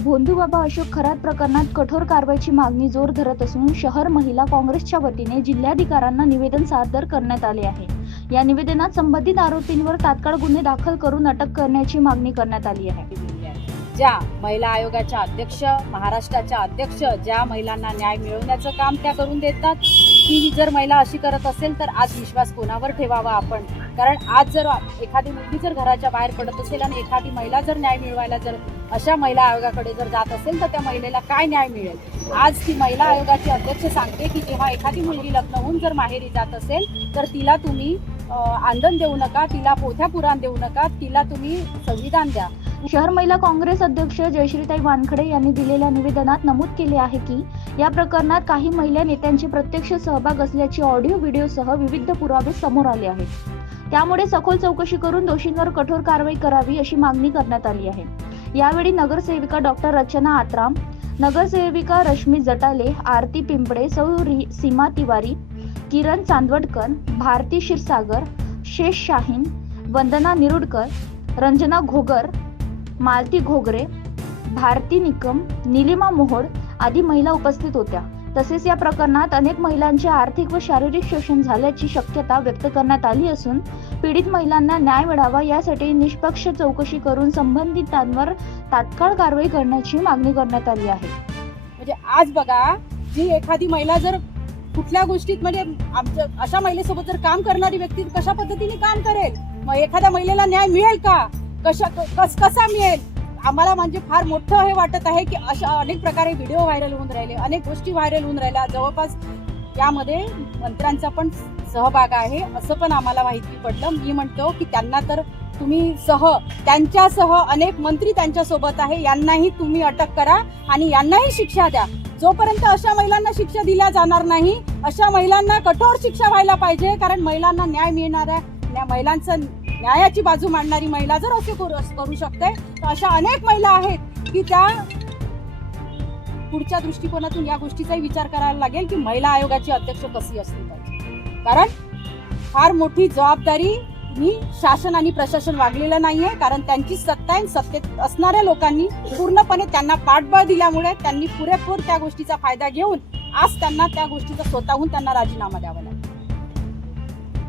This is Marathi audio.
भोंदूबाबा अशोक खरात प्रकरणात कठोर कारवाईची मागणी जोर धरत असून शहर महिला काँग्रेसच्या वतीने जिल्हाधिकाऱ्यांना निवेदन सादर करण्यात आले आहे। या निवेदनात संबंधित आरोपींवर तात्काळ गुन्हे दाखल करून अटक करण्याची मागणी करण्यात आली आहे। ज्या महिला आयोगाच्या अध्यक्ष, महाराष्ट्राच्या अध्यक्ष ज्या महिलांना न्याय मिळवण्याचं काम त्या करून देतात, ती जर महिला अशी करत असेल तर आज विश्वास कोणावर ठेवावा आपण? कारण आज जर एखादी मुलगी जर घराच्या बाहेर पडत असेल आणि एखादी महिला जर न्याय मिळवायला जर अशा महिला आयोगाकडे जर जात असेल तर त्या महिलेला काय न्याय मिळेल? आज ती महिला आयोगाची अध्यक्ष सांगते की जेव्हा एखादी मुलगी लग्न होऊन जर माहेरी जात असेल तर तिला तुम्ही आंदण देऊ नका, तिला पोथ्या पुराण देऊ नका, तिला तुम्ही संविधान द्या। शहर महिला काँग्रेस अध्यक्ष जयश्रीताई वानखडे यांनी दिलेल्या निवेदनात नमूद केले आहे की या प्रकरणात काही महिला नेत्यांचे प्रत्यक्ष सहभाग असल्याची ऑडिओ व्हिडिओसह विविध पुरावे समोर आले आहेत। त्यामुळे सखोल चौकशी करून दोषींवर कठोर कारवाई करावी अशी मागणी करण्यात आली आहे। यावेळी नगरसेविका डॉक्टर रचना आत्राम, नगरसेविका रश्मी जटाले, आरती पिंपळे, सौ सीमा तिवारी, किरण चांदवडकर, भारती क्षीरसागर, शेष शाहीन, वंदना निरुडकर, रंजना घोगर, मालती घोगरे, भारती निकम, निलिमा मोहोड आदी महिला उपस्थित होत्या। तसेच या प्रकरणात अनेक महिलांचे आर्थिक व शारीरिक शोषण झाल्याची शक्यता व्यक्त करण्यात आली असून पीडित महिलांना न्याय मिळावा यासाठी निष्पक्ष चौकशी करून संबंधितांवर तात्काळ कारवाई करण्याची मागणी करण्यात आली आहे। म्हणजे आज बघा, जी एखादी महिला जर कुठल्या गोष्टीत म्हणजे आमच्या अशा महिलेसोबत जर काम करणारी व्यक्ती कशा पद्धतीने काम करेल, मग एखाद्या महिलेला न्याय मिळेल का? कसा मिळेल? आम्हाला म्हणजे फार मोठं हे वाटत आहे की अशा अनेक प्रकारे व्हिडिओ व्हायरल होऊन राहिले, अनेक गोष्टी व्हायरल होऊन राहिल्या। जवळपास यामध्ये मंत्र्यांचा पण सहभाग आहे असं पण आम्हाला माहिती पडलं। मी म्हणतो की त्यांना तर तुम्ही त्यांच्यासह अनेक मंत्री त्यांच्यासोबत आहे, यांनाही तुम्ही अटक करा आणि यांनाही शिक्षा द्या। जोपर्यंत अशा महिलांना शिक्षा दिल्या जाणार नाही, अशा महिलांना कठोर शिक्षा व्हायला पाहिजे। कारण महिलांना न्याय मिळणाऱ्या महिलांचं न्यायाची बाजू मांडणारी महिला जर असे करू शकते तर अशा अनेक महिला आहेत की त्या पुढच्या दृष्टिकोनातून या गोष्टीचाही विचार करायला लागेल की महिला आयोगाची अध्यक्ष कशी असली पाहिजे। कारण फार मोठी जबाबदारी ही शासन आणि प्रशासन वागलेलं नाहीये। कारण त्यांची सत्ता आहे, सत्तेत असणाऱ्या लोकांनी पूर्णपणे त्यांना पाठबळ दिल्यामुळे त्यांनी पुरेपूर त्या गोष्टीचा फायदा घेऊन आज त्यांना त्या गोष्टीचा स्वतःहून त्यांना राजीनामा द्यावा लागला।